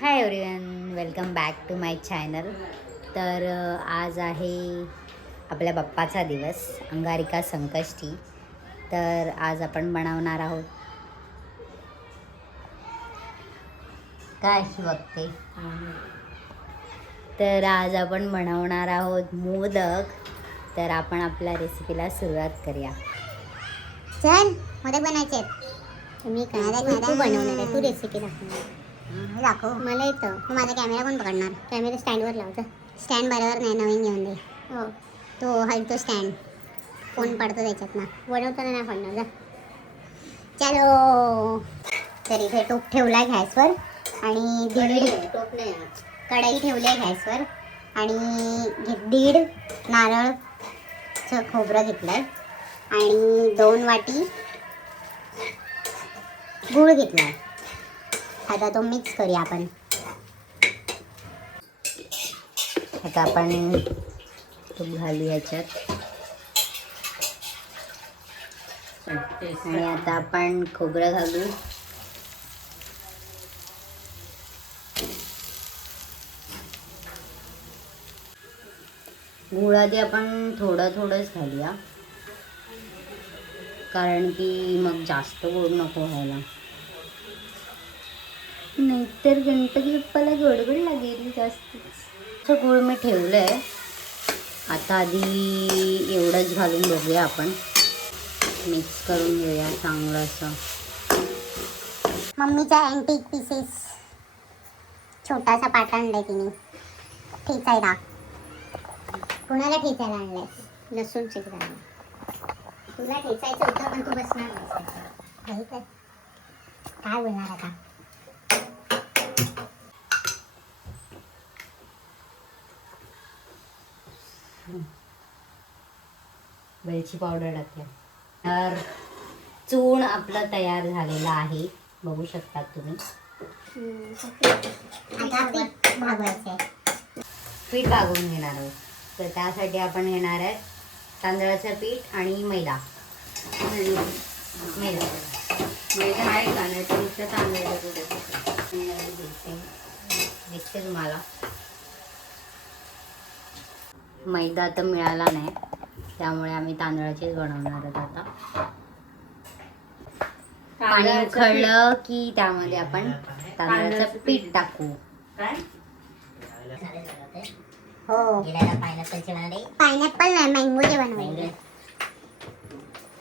High everyone, welcome back to my channel. तर आज आहे आपल्या बाप्पाचा दिवस, अंगारिका संकष्टी. तर आज आपण बनवणार आहोत काय बघते. तर आज आपण बनवणार आहोत मोदक. तर आपण आपल्या रेसिपीला सुरुवात करूया. चल मोदक बनायचे. मी तू बनवणार आहे, तू रेसिपी दाखवणार. दाखव. मला येतं. मग माझा कॅमेरा कोण पकडणार? कॅमेरा स्टँडवर लावतो. स्टँड बरोबर नाही, नवीन घेऊन दे. हो तो हलतो स्टँड, फोन पडतो त्याच्यात ना. बनवताना नाही पडणार जा. चलो. तर इथे टोप ठेवला आहे गॅसवर आणि टोप नाही, कढई ठेवली आहे गॅसवर आणि दीड नारळचं खोबरं घेतलं आहे आणि 2 वाटी गूळ घेतला आहे. आता तो मिक्स करूया आपण. आता आपण तूप घालू याच्यात आणि आता आपण खोबरं घालू. गूळ आधी आपण थोडंच घालूया, कारण की मग जास्त गोड नको व्हायला, नाहीतर गणपती बाप्पाला गडबड लागेल जास्त. गूळ मी ठेवलं आहे. आता आधी एवढंच घालून बघूया आपण, मिक्स करून घेऊया चांगलं असं. मम्मीचा अँटिक पीसेस छोटासा पाट आणलाय तिने ठेचायला. कुणाला ठेचायला आणलाय? लसूण चिकरायला. तुला ठेचायचं होतं पण तू बसणार नाही. काय बोलणार आता? वेलची पावडर टाकल्या. तर चूर्ण आपलं तयार झालेलं आहे, बघू शकता तुम्ही. आता पीठ भागवायचं आहे. पीठ भागवून घेणार आहोत. तर त्यासाठी आपण घेणार आहे तांदळाचं पीठ आणि मैदा. मैदा आहे का? नाही तर नुसतं तांदळाचं दिसते तुम्हाला. मैदा तर मिळाला नाही, त्यामुळे आम्ही तांदळाचेच बनवणार आहोत. आता पाणी उकळलं की त्यामध्ये आपण तांदळाचं पीठ टाकू. हो पायनॅपल नाही, मँगोचे बनवायचे.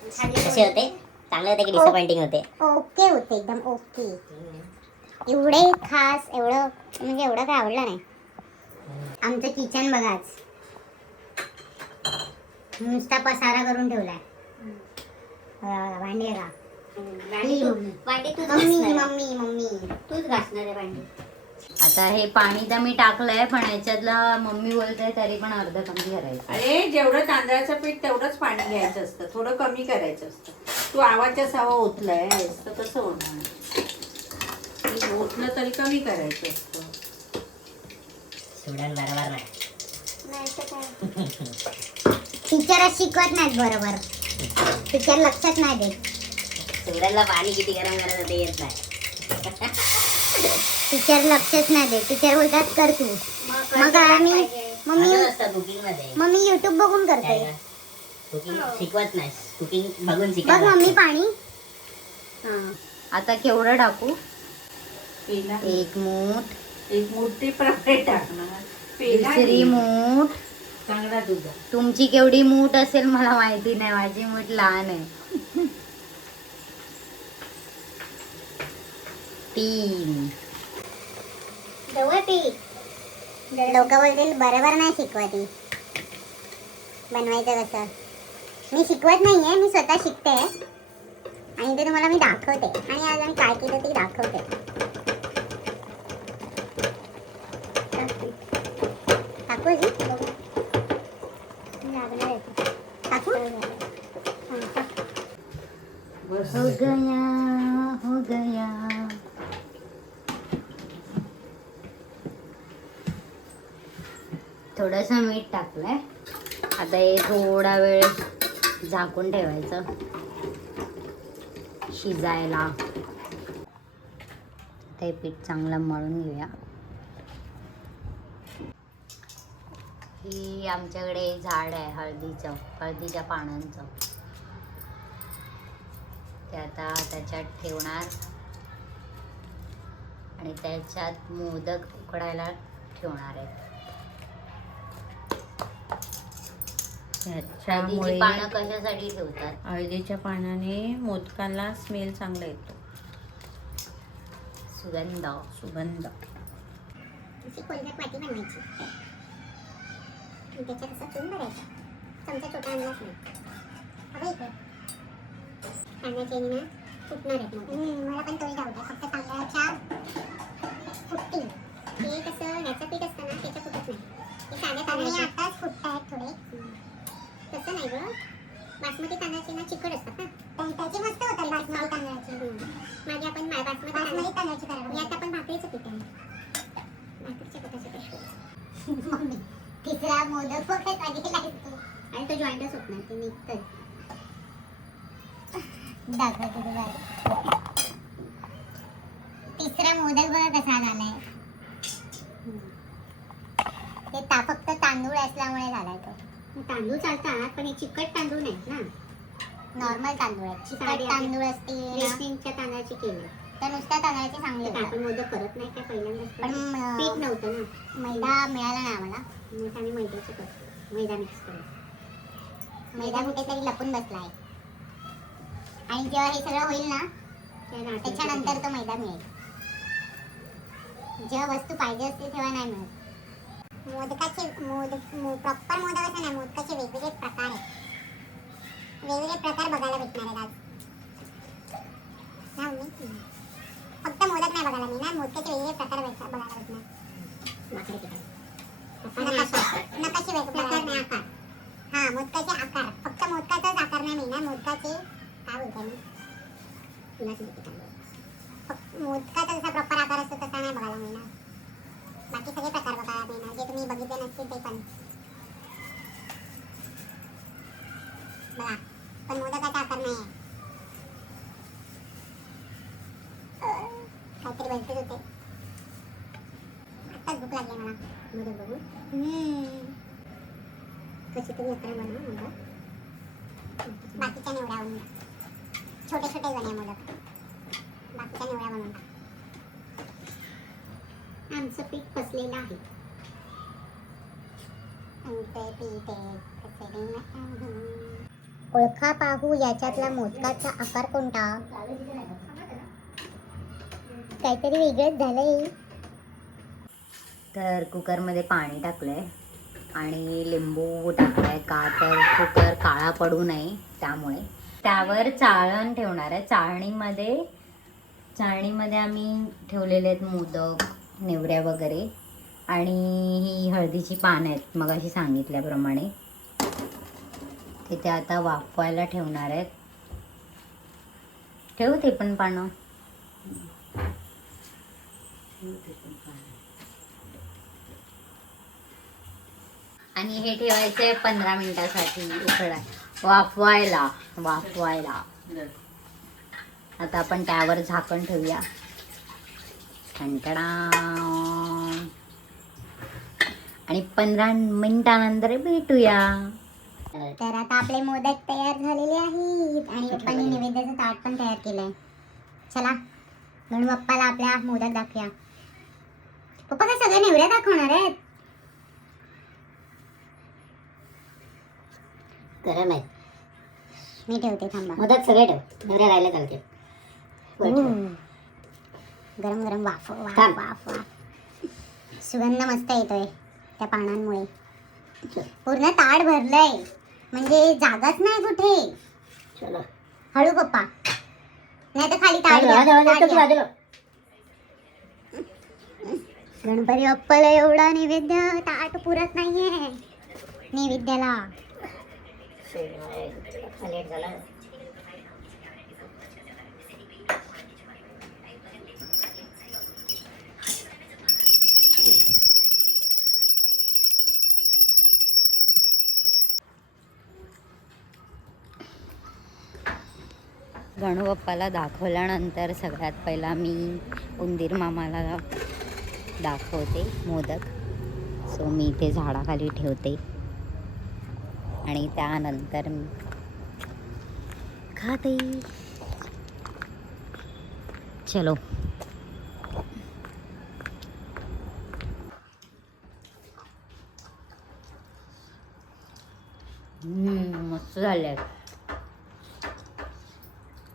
कसे होते? चांगले होते की डिसअपॉइंटिंग होते? ओके होते, एकदम ओके. एवढे खास एवढं म्हणजे एवढं काय आवडलं नाही. आमचं किचन बघाच, नुसता पसारा करून ठेवलाय. भांडी का? भांडी तूच मम्मी मम्मी मम्मी तूच घासणार आहे भांडी. आता हे पाणी तर मी टाकलंय, पण ह्याच्यातला मम्मी बोलते तरी पण अर्ध कमी करायचं. अरे जेवढं तांदळाचं पीठ तेवढंच पाणी घ्यायचं असतं, थोडं कमी करायचं असतं. तू आवाच्या सावा ओतलाय तर कसं होणार? ओतलं तरी कमी करायचं असतं. स्टुडंट बरोबर नाही. टीचरच शिकवत नाहीत बरोबर. टीचर लक्षात नाही देत. स्टुडंटला पाणी किती गरम करायचं ते येत नाही. टीचर लक्षच नाही देत. टीचर बोलतात कर तू. मग आम्ही मम्मी कुकिंग मध्ये मम्मी युट्यूब बघून करते. कुकिंग शिकवत नाही, कुकिंग बघून बघ शिकायचं. मम्मी पाणी. आता केवढं टाकू? पेला एक मूठ, एक मोठी प्रमाणे टाकणार. पेला दुसरी मूठ. चांगला तुझा. तुमची केवढी मूठ असेल मला माहिती नाही, माझी मूठ लहान आहे. 3. लोक बोलतील बरोबर नाही शिकवती. बनवायचं कसं? मी शिकवत नाहीये, मी स्वतः शिकते आणि ते तुम्हाला मी दाखवते. आणि आज आम्ही काय केलं ते दाखवते. टाकू जी? टाकू? बस. हो गया, हो गया. थोडंसं मीठ टाकलंय. आता हे थोडा वेळ झाकून ठेवायचं शिजायला. आता हे पीठ चांगलं मळून घेऊया. ही आमच्याकडे झाड आहे हळदीच्या पानांचं. ते आता त्याच्यात ठेवणार आणि त्याच्यात मोदक उकडायला ठेवणार आहेत. हळदीची पानं कशासाठी ठेवतात? हळदीच्या पानाने मोदकाला स्मेल चांगला येतो. सुगंध. अशी कोलगट वाटी बनवायची. त्याच्यात असं चून भरायचं. चमचा छोटा आणलाच नाही. अगं इकडे तांदळाची ना फुटणार आहेत मोदक. मला पण तोच डाऊट आहे. फक्त तांदळाच्या फुटतील. ते कसं ह्याचं पीठ असतं ना त्याच्या फुटत नाही. ते साध्या तांदळाचे आताच फुटत आहेत थोडे. तसं नाही गं. बासमती तांदळाचे ना चिकट असतात ना. त्याची मस्त होतात बासमती तांदळाची. माझी आपण बासमती तांदळाची करायला. यात आपण भाकरीचं पीठ आहे. भाकरीच्या पिठाचं पीठ. मम्मी तिसरा मोदक वगैरे कधी लागतो आणि तो जॉईंटच होत नाही. ते निघतं. दाखवते तुला. तिसरा मोदक बघा कसा झालाय. ते फक्त तांदूळ असल्यामुळे झालाय तो. तांदूळ चालतात पण हे चिकट तांदूळ नाहीत ना. नॉर्मल तांदूळ आहेत. चिकट तांदूळ असते रेशनिंगच्या तांदळाची केली तर नुसत्या तांदळाचे चांगले होतात. आपण मोदक करत नाही काय पहिल्यांदा. पण पीठ नव्हतं ना. मैदा मिळाला ना आम्हाला. मग आम्ही मैद्याचं करतो. मैदा मिक्स करू. मैदा कुठेतरी लपून बसला आहे आणि जेव्हा हे सगळं होईल ना त्याच्यानंतर तो मैदा मिळेल. जेव्हा वस्तू पाहिजे असते तेव्हा नाही मिळत. मोदकाचे प्रॉपर मोदक असं नाही. मोदकाचे वेगवेगळे प्रकार आहेत. वेगवेगळे प्रकार बघायला भेटणार आहेत आज. फक्त मोदक नाही बघायला मिळणार. मोदकाचे वेगवेगळे प्रकार बघायला भेटणार. नकाशे प्रकार नाही आकार. हा मोदकाचे आकार. फक्त मोदकाचाच आकार नाही मिळणार. मोदकाचे काय बोलताय मी मोदकाचा जसा प्रॉपर आकार असतो तसा नाही बघायला मिळणार. बाकी सगळे प्रकार बघायला मिळणार जे तुम्ही बघितले नसतील ते पण. बघा पण मोदकाचा आकार नाही आहे. काहीतरी बोलतेच होते. आत्ताच भूक लागली मला मोदक बघून. कशी तरी आकार बनवा मोदक. बाकीच्या निवड्या बनवून छोटे छोटे जण मोदक. बाकीच्या निवड्या बनवून आमचं पीठ फसलेलं आहे. ओळखा पाहू याच्यातला मोदकाचा आकार कोणता. काहीतरी वेगळंच झालंय. तर कुकरमध्ये पाणी टाकलंय आणि लिंबू टाकलाय का तर कुकर काळा पडू नये त्यामुळे. त्यावर चाळण ठेवणार आहे. चाळणीमध्ये आम्ही ठेवलेले आहेत मोदक नेवऱ्या वगैरे आणि ही हळदीची पानं आहेत मग अशी सांगितल्याप्रमाणे. तिथे आता वाफवायला ठेवणार आहेत. ठेवू ते पण पानं. आणि हे ठेवायचंय 15 मिनिटासाठी वाफवायला. आता आपण त्यावर झाकण ठेवूया. आणि 15 मिनिटानंतर भेटूया. तर आता आपले मोदक तयार झालेले आहेत आणि पप्पांनी नैवेद्याचं ताट पण तयार केलंय. चला गणू बाप्पाला आपल्या मोदक दाखवूया. पप्पा काय सगळ्या नेवऱ्या दाखवणार आहेत. गरम आहे. मी ठेवते थांबा. मोदक सगळे ठेव. नेवऱ्या राहिले चालते. गरम गरम वाफ वाफ वाफ वाफ. सुगंध मस्त येतोय त्या पानांमुळे. पूर्ण ताट भरलंय म्हणजे जागाच नाही कुठे. चलो हळू पप्पा नाही तर खाली ताट घ्या. गणपती बाप्पाला एवढा नैवेद्य ताट पुरत नाहीये नैवेद्याला. लेट झाला. गणूबाप्पाला दाखवल्यानंतर सगळ्यात पहिला मी उंदीर मामाला दाखवते मोदक. सो मी ते झाडाखाली ठेवते आणि त्यानंतर मी खाते. चलो. मस्त झाले आहेत.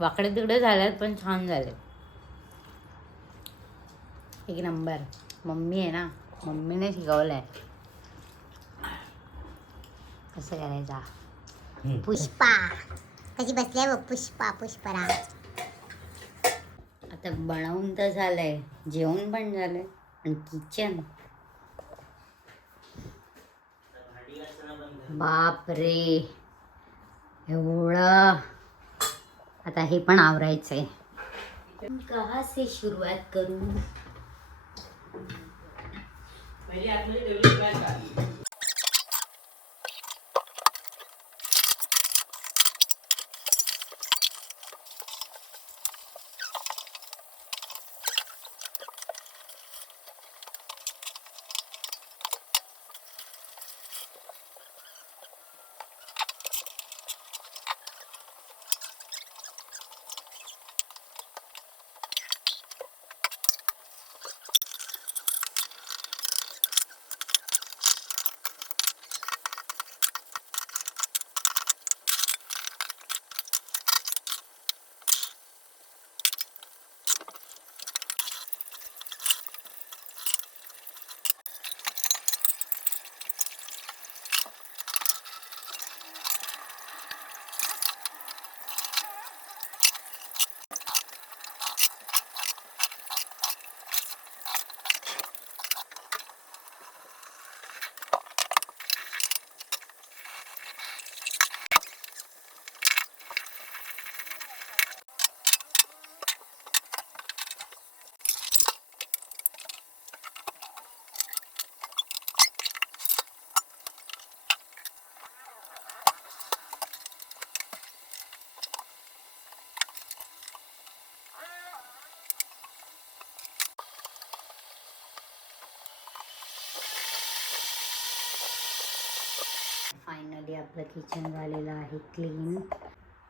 वाकडे तिकडे झाल्यात पण छान झाले. एक नंबर. मम्मी आहे ना, मम्मीने शिकवलं आहे कसं करायचा. पुष्पा कशी बसली बघ. पुष्पराज. आता बनवून तर झालंय, जेवण पण झालंय आणि किचन बाप रे एवढं. आता हे पण आवरायचंय. कहाँ से शुरुआत करूं. फायनली आपलं किचन झालेलं आहे क्लीन.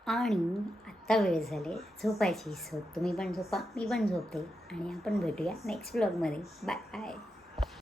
आणि आत्ता वेळ झाले झोपायची. सो तुम्ही पण झोपा, मी पण झोपते आणि आपण भेटूया नेक्स्ट व्लॉगमध्ये. Bye bye.